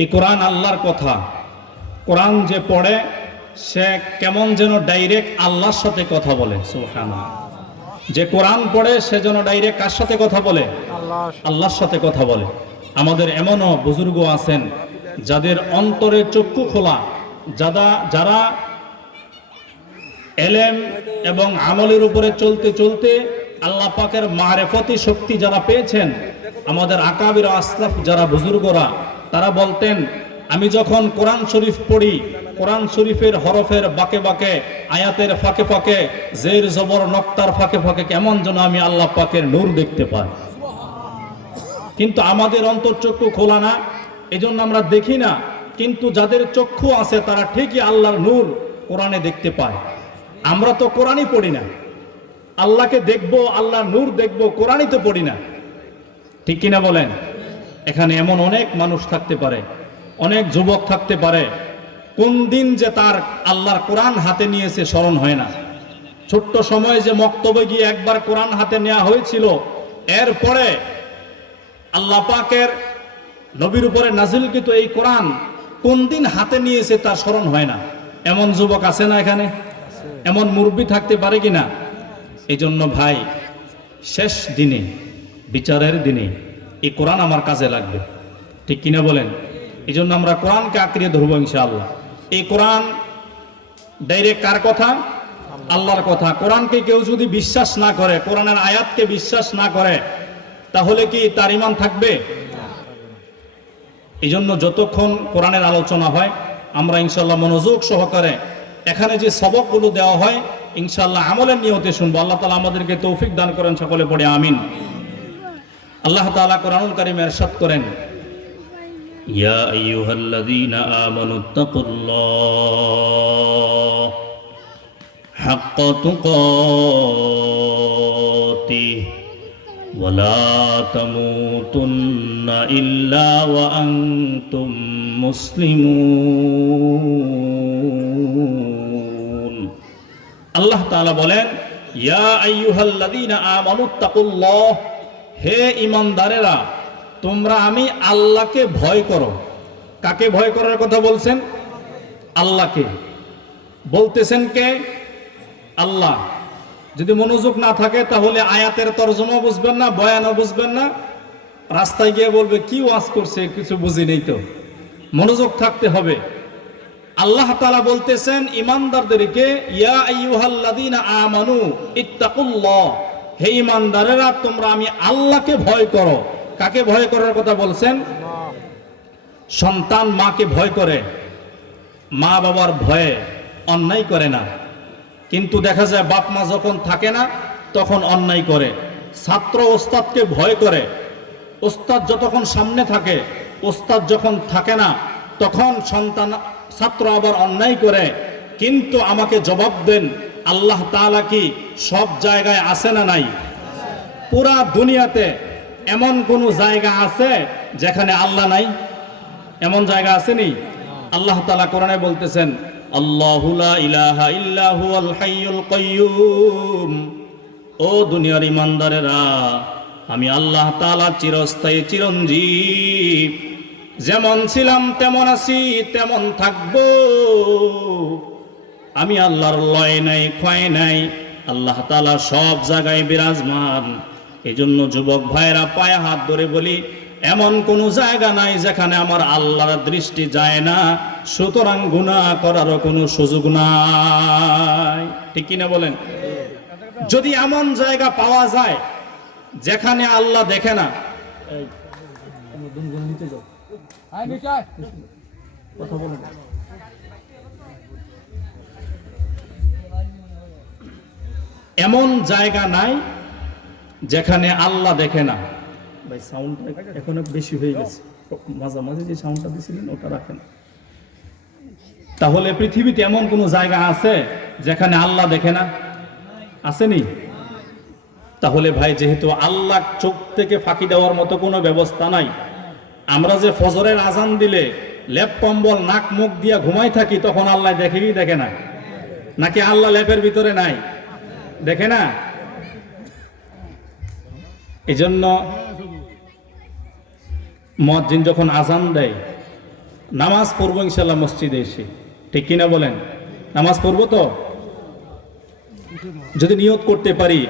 এই কোরআন আল্লাহর কথা। কোরআন যে পড়ে সে কেমন যেন ডাইরেক্ট আল্লাহর সাথে কথা বলে। সুবহানাল্লাহ। যে কোরআন পড়ে সে যেন ডাইরেক্ট কার সাথে কথা বলে? আল্লাহর সাথে কথা বলে। আমাদের এমনও বুজুর্গ আছেন যাদের অন্তরে চক্ষু খোলা, যারা এলেম এবং আমলের উপরে চলতে চলতে আল্লাহ পাকের মারেফতি শক্তি যারা পেয়েছেন, আমাদের আকাবির আসলাফ যারা বুজুর্গরা, তারা বলতেন, আমি যখন কোরআন শরীফ পড়ি, কোরআন শরীফের হরফের বাঁকে বাঁকে, আয়াতের ফাঁকে ফাঁকে, জের জবর নক্তার ফাঁকে ফাঁকে কেমন যেন আমি আল্লাহ পাকের নূর দেখতে পাই। কিন্তু আমাদের অন্তর্চক্ষু খোলা না, এজন্য আমরা দেখি না। কিন্তু যাদের চক্ষু আছে তারা ঠিকই আল্লাহর নূর কোরআনে দেখতে পায়। আমরা তো কোরআনই পড়ি না, আল্লাহকে দেখবো, আল্লাহর নূর দেখবো, কোরআনই তো পড়ি না। ঠিক কিনা বলেন? এখানে এমন অনেক মানুষ থাকতে পারে, অনেক যুবক থাকতে পারে, কোন দিন যে তার আল্লাহর কোরআন হাতে নিয়েছে স্মরণ হয় না। ছোট্ট সময়ে যে মক্তবে গিয়ে একবার কোরআন হাতে নেওয়া হয়েছিল, এরপরে আল্লাহ পাকের নবীর উপরে নাজিলকৃত এই কোরআন কোন দিন হাতে নিয়েছে তার স্মরণ হয় না। এমন যুবক আছে না এখানে? এমন মুরব্বি থাকতে পারে কিনা? এই জন্য ভাই, শেষ দিনে, বিচারের দিনে এই কোরআন আমার কাজে লাগবে। ঠিক কিনা বলেন? এই জন্য আমরা কোরআনকে আঁকড়িয়ে ধরবো ইনশাআল্লাহ। এই কোরআন ডাইরেক্ট কার কথা? আল্লাহর কথা। কোরআনকে কেউ যদি বিশ্বাস না করে, কোরআনের আয়াতকে বিশ্বাস না করে, তাহলে কি তার ঈমান থাকবে? এই জন্য যতক্ষণ কোরআনের আলোচনা হয় আমরা ইনশাআল্লাহ মনোযোগ সহকারে এখানে যে সবকগুলো দেওয়া হয় ইনশাআল্লাহ আমলের নিয়তে শুনবো। আল্লাহ তাআলা আমাদেরকে তৌফিক দান করেন, সকলে পড়ে আমিন। আল্লাহ তাআলা কোরআনুল কারীমে ইরশাদ করেন, ইয়া আইয়ুহাল্লাযীনা আমানুত্তাকুল্লাহ হাক্কা তুকাতিহি ওয়া লা তামুতুন্না ইল্লা ওয়া আনতুম মুসলিমুন। আল্লাহ তাআলা বলেন, ইয়া আইয়ুহাল্লাযীনা আমানুত্তাকুল্লাহ, হে ঈমানদারেরা, তোমরা আমি আল্লাহকে ভয় করো। কাকে ভয় করার কথা বলছেন? আল্লাহকে। বলতেছেন কে? আল্লাহ। যদি মনোযোগ না থাকে তাহলে আয়াতের তরজমা বুঝবেন না, বয়ানও বুঝবেন না, রাস্তায় গিয়ে বলবে কি ওয়াজ করছে, কিছু বুঝি নেই। তো মনোযোগ থাকতে হবে। আল্লাহ তাআলা বলতেছেন ঈমানদারদেরকে, ইয়া আইয়ুহাল্লাযীনা আমানু ইত্তাকুল্লাহ, হে ঈমানদারেরা, তোমরা আমি আল্লাহকে ভয় করো। কাকে ভয় করার কথা বলছেন? সন্তান মাকে ভয় করে, মা বাবার ভয়ে অন্যায় করে না। কিন্তু দেখা যায় বাপ মা যখন থাকে না তখন অন্যায় করে। ছাত্র ওস্তাদকে ভয় করে, ওস্তাদ যতক্ষণ সামনে থাকে, ওস্তাদ যখন থাকে না তখন ছাত্র আবার অন্যায় করে। কিন্তু আমাকে জবাব দেন, আল্লাহ তাআলা কি সব জায়গায় আছে না নাই? পুরা দুনিয়াতে এমন কোন জায়গা আছে যেখানে আল্লাহ নাই? এমন জায়গা আসেনি? আল্লাহ তাআলা কোরআনে বলতেছেন, আল্লাহু লা ইলাহা ইল্লা হুয়াল হাইয়ুল কাইয়্যুম। ও দুনিয়ার ঈমানদারেরা, আমি আল্লাহ তাআলা চিরস্থায়ী, চিরঞ্জীব। যেমন ছিলাম তেমন আছি, তেমন থাকবো। আমি আল্লাহর লয় নাই, ক্ষয় নাই। আল্লাহ তাআলা সব জায়গায় বিরাজমান। এই জন্য যুবক ভাইরা পায়ে হাত ধরে বলি, এমন কোনো জায়গা নাই যেখানে আমার আল্লাহর দৃষ্টি যায় না। সুতরাং গুনাহ করারও কোনো সুযোগ নাই। ঠিক কিনা বলেন? যদি এমন জায়গা পাওয়া যায় যেখানে আল্লাহ দেখে না, কথা বলেন, এমন জায়গা নাই যেখানে আল্লাহ দেখে না। ভাই সাউন্ডটা এখন বেশি হয়ে গেছে, মাঝামাঝি যে সাউন্ডটা দিছিলেন ওটা রাখেন। তাহলে পৃথিবীতে এমন কোন জায়গা আছে যেখানে আল্লাহ দেখে না? আসেনি? তাহলে ভাই, যেহেতু আল্লাহ চোখ থেকে ফাঁকি দেওয়ার মতো কোনো ব্যবস্থা নাই, আমরা যে ফজরের আজান দিলে লেপ কম্বল নাক মুখ দিয়া ঘুমাই থাকি, তখন আল্লাহ দেখে কি দেখে না? নাকি আল্লাহ লেপের ভিতরে নাই? দেখে না? এই জন্য মুয়াজ্জিন যখন আজান দেয় নামাজ পড়বো ইনশাল্লাহ মসজিদে এসে, ঠিক কিনা বলেন? নামাজ পড়বো তো, যদি নিয়ত করতে পারি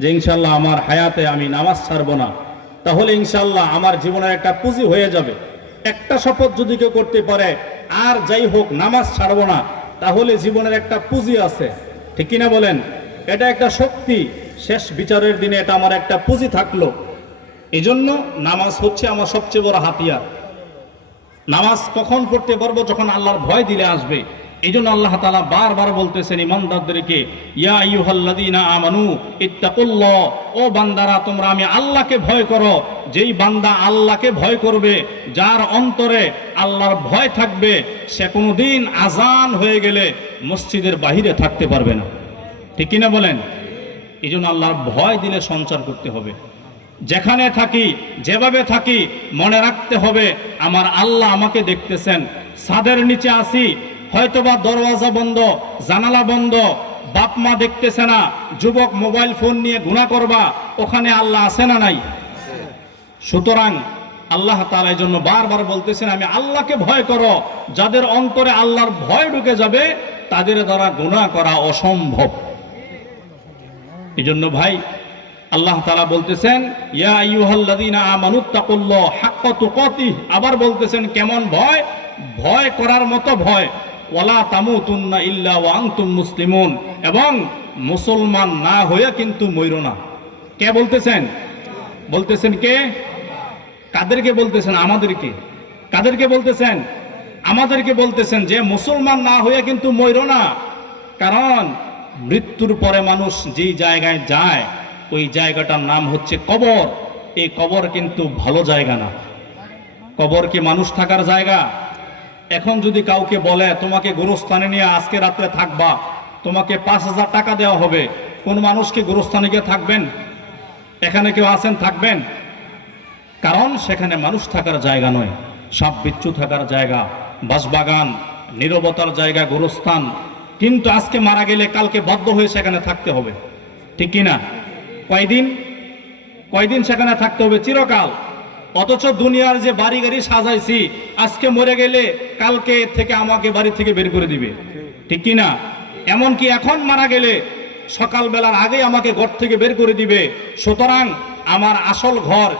যে ইনশাল্লাহ আমার হায়াতে আমি নামাজ ছাড়বো না, তাহলে ইনশাল্লাহ আমার জীবনের একটা পুঁজি হয়ে যাবে। একটা শপথ যদি কেউ করতে পারে আর যাই হোক নামাজ ছাড়বো না, তাহলে জীবনের একটা পুঁজি আছে, ঠিক কিনা বলেন? এটা একটা শক্তি, শেষ বিচারের দিনে এটা আমার একটা পুঁজি থাকলো। এই জন্য নামাজ হচ্ছে আমার সবচেয়ে বড় হাতিয়ার। নামাজ কখন পড়তে পারবো? যখন আল্লাহর ভয় দিলে আসবে। এই জন্য আল্লাহ তাআলা বারবার বলতেছেন ইমানদারদেরকে, ইয়া আইয়ুহাল্লাযীনা আমানু ইত্তাকুল্লাহ, ও বান্দারা তোমরা আমি আল্লাহকে ভয় করো। যেই বান্দা আল্লাহকে ভয় করবে, যার অন্তরে আল্লাহর ভয় থাকবে, সে কোনোদিন আজান হয়ে গেলে মসজিদের বাহিরে থাকতে পারবে না, ঠিক কিনা বলেন? এই জন্য আল্লাহর ভয় দিলে সঞ্চার করতে হবে। যেখানে থাকি, যেভাবে থাকি, মনে রাখতে হবে আমার আল্লাহ আমাকে দেখতেছেন। ছাদের নিচে আসি, হয়তোবা দরওয়াজা বন্ধ, জানালা বন্ধ, বাপ মা দেখতেছে না, যুবক মোবাইল ফোন নিয়ে গুনাহ করবা, ওখানে আল্লাহ আছে না নাই? সুতরাং আল্লাহ তাআলা এই জন্য বারবার বলতেছেন আমি আল্লাহকে ভয় করো। যাদের অন্তরে আল্লাহর ভয় ঢুকে যাবে তাদের দ্বারা গুনাহ করা অসম্ভব। এই জন্য ভাই আল্লাহ তাআলা বলতেছেন ইয়া আইয়ুহাল্লাযীনা আমানুত্তাকুল্লাহ হাক্কা তুকাতিহ, আবার বলতেছেন কেমন ভয়? ভয় করার মতো ভয়। ওয়ালা তামুতুন্না ইল্লা ওয়া আনতুম মুসলিমুন, এবং মুসলমান না হয়ে কিন্তু মইরো না। কে বলতেছেন? বলতেছেন কে? কাদেরকে বলতেছেন? আমাদেরকে। কাদেরকে বলতেছেন? আমাদেরকে বলতেছেন যে মুসলমান না হয়ে কিন্তু মইরো না। কারণ মৃত্যুর পরে মানুষ যেই জায়গায় যায় ওই জায়গাটার নাম হচ্ছে কবর। এই কবর কিন্তু ভালো জায়গা না। কবর কি মানুষ থাকার জায়গা? এখন যদি কাউকে বলে তোমাকে গোরস্থানে নিয়ে আজকে রাত্রে থাকবা, তোমাকে 5,000 টাকা দেওয়া হবে, কোন মানুষকে গোরস্থানে গিয়ে থাকবেন? এখানে কেউ আছেন থাকবেন? কারণ সেখানে মানুষ থাকার জায়গা নয়, সাপ বিচ্ছু থাকার জায়গা, বাসবাগান, নীরবতার জায়গা গোরস্থান। কিন্তু আজকে মারা গেলে কালকে বাধ্য হয়ে সেখানে থাকতে হবে, ঠিক কিনা? কয়দিন সেখানে থাকতে হবে? চিরকাল। অথচ দুনিয়ার যে বাড়ি গাড়ি সাজাইছি, আজকে মরে গেলে কালকে থেকে আমাকে বাড়ি থেকে বের করে দিবে, ঠিক কিনা? এমনকি এখন মারা গেলে সকালবেলার আগে আমাকে ঘর থেকে বের করে দিবে। সুতরাং আমার আসল ঘর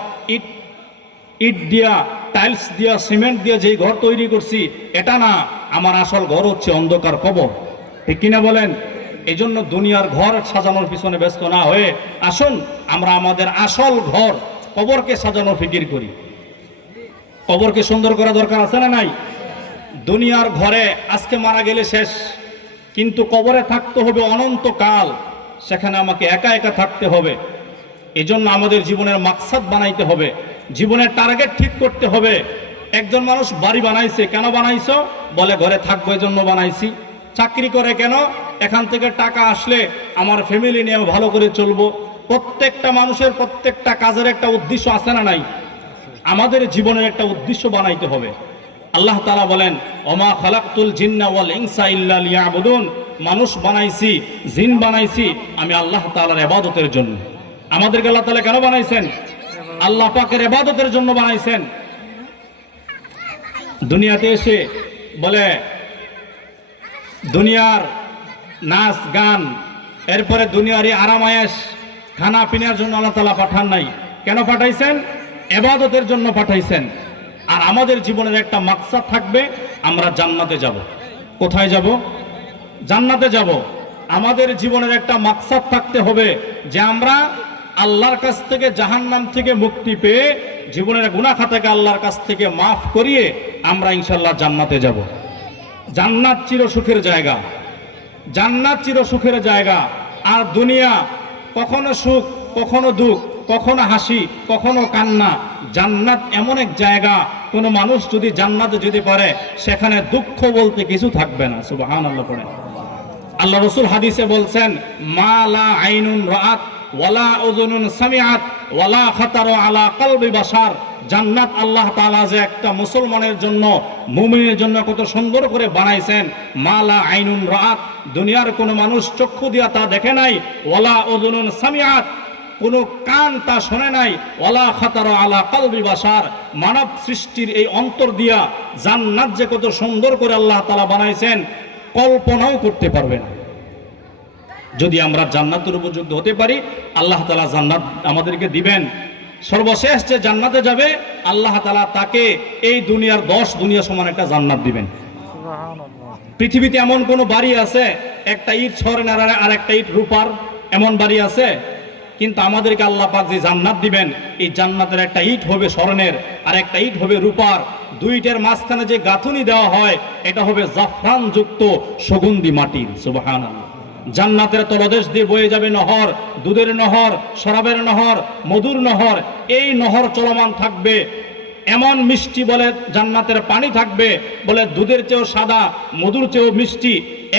ইট দিয়া, টাইলস দিয়া, সিমেন্ট দিয়া যেই ঘর তৈরি করছি এটা না, আমার আসল ঘর হচ্ছে অন্ধকার কবর, ঠিক কিনা বলেন? এই জন্য দুনিয়ার ঘর সাজানোর পিছনে ব্যস্ত না হয়ে আসুন আমরা আমাদের আসল ঘর কবরকে সাজানোর ফিকির করি। কবরকে সুন্দর করা দরকার আছে না নাই? দুনিয়ার ঘরে আজকে মারা গেলে শেষ, কিন্তু কবরে থাকতে হবে অনন্তকাল। সেখানে আমাকে একা একা থাকতে হবে। এই জন্য আমাদের জীবনের মাকসাদ বানাইতে হবে, জীবনের টার্গেট ঠিক করতে হবে। একজন মানুষ বাড়ি বানাইছে, কেন বানাইছো? বলে ঘরে থাকবো এই জন্য বানাইছি। চাকরি করে কেন? এখান থেকে টাকা আসলে আমার ফ্যামিলি নিয়ে ভালো করে চলবো। প্রত্যেকটা মানুষের প্রত্যেকটা কাজের একটা উদ্দেশ্য আছে না নাই? আমাদের জীবনের একটা উদ্দেশ্য বানাইতে হবে। আল্লাহ তাআলা বলেন ওমা খালাকতুল জিন্না ওয়াল ইনসা ইল্লা লিয়াবুদুন, মানুষ বানাইছি, জিন বানাইছি আমি আল্লাহ তাআলার ইবাদতের জন্য। আমাদেরকে আল্লাহ তাআলা কেন বানাইছেন? আল্লাহ পাকের ইবাদতের জন্য বানাইছেন। দুনিয়াতে এসে বলে দুনিয়ার নাচ গান, এরপরে দুনিয়ারই আরামায়েশ, খানা পিনার জন্য আল্লাহ তাআলা পাঠান নাই। কেন পাঠাইছেন? ইবাদতের জন্য পাঠাইছেন। আর আমাদের জীবনের একটা মাকসাদ থাকবে, আমরা জান্নাতে যাব। কোথায় যাব? জান্নাতে যাব। আমাদের জীবনের একটা মাকসাদ থাকতে হবে যে আমরা আল্লাহর কাছ থেকে, জাহান্নাম থেকে মুক্তি পেয়ে জীবনের গুনাহ খাতাকে আল্লাহর কাছ থেকে মাফ করিয়ে আমরা ইনশাআল্লাহ জান্নাতে যাব। জান্নাত চির সুখের জায়গা, জান্নাত চির সুখের জায়গা। আর দুনিয়া কখনো সুখ, কখনো দুঃখ, কখনো হাসি, কখনো কান্না। জান্নাত এমন এক জায়গা, কোনো মানুষ যদি জান্নাতে যেতে পারে সেখানে দুঃখ বলতে কিছু থাকবে না। সুবহানাল্লাহ পড়েন। আল্লাহ রাসূল হাদিসে বলছেন মা লা আইনুন রাআত ওয়ালা উযুনুন সামিআত ওয়ালা খাতারা আলা কলবি বাশার। জান্নাত আল্লাহ তাআলা যে একটা মুসলমানের জন্য, মুমিনের জন্য কত সুন্দর করে বানাইছেন। মা লা আইনুন রাআত, দুনিয়ার কোনো মানুষ চক্ষু দিয়া তা দেখে নাই। ওয়ালা উযুনুন সামিআত, কোনো কান তা শোনে নাই, ওয়ালা খাতারা আলা কলবি বাশার, মানব সৃষ্টির এই অন্তর দিয়া জান্নাত যে কত সুন্দর করে আল্লাহ তাআলা বানাইছেন কল্পনাও করতে পারবে না। যদি আমরা জান্নাতের উপযুক্ত হতে পারি, আল্লাহ তাআলা জান্নাত আমাদেরকে দিবেন। সর্বশেষ যে জান্নাতে যাবে, আল্লাহ তাআলা তাকে এই দুনিয়ার 10 দুনিয়া সমান একটা জান্নাত দিবেন। পৃথিবীতে এমন কোন বাড়ি আছে একটা ইট স্বর্ণের আর একটা ইট রূপার? এমন বাড়ি আছে? কিন্তু আমাদেরকে আল্লাহ পাক যে জান্নাত দিবেন, এই জান্নাতের একটা ইট হবে স্বর্ণের আর একটা ইট হবে রূপার। দুইটার মাঝখানে যে গাঁথুনি দেওয়া হয় এটা হবে জাফরান যুক্ত সুগন্ধি মাটির। সুবহানাল্লাহ। জান্নাতের তলদেশ দিয়ে বয়ে যাবে নহর, দুধের নহর, শরাবের নহর, মধুর নহর। এই নহর চলমান থাকবে। এমন মিষ্টি বলে জান্নাতের পানি থাকবে, বলে দুধের চেয়েও সাদা, মধুর চেয়েও মিষ্টি।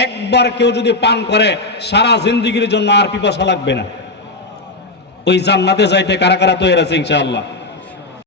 একবার কেউ যদি পান করে সারা জিন্দেগির জন্য আর পিপাসা লাগবে না। ওই জান্নাতে যাইতে কারা কারা তৈরি আছে ইনশাআল্লাহ?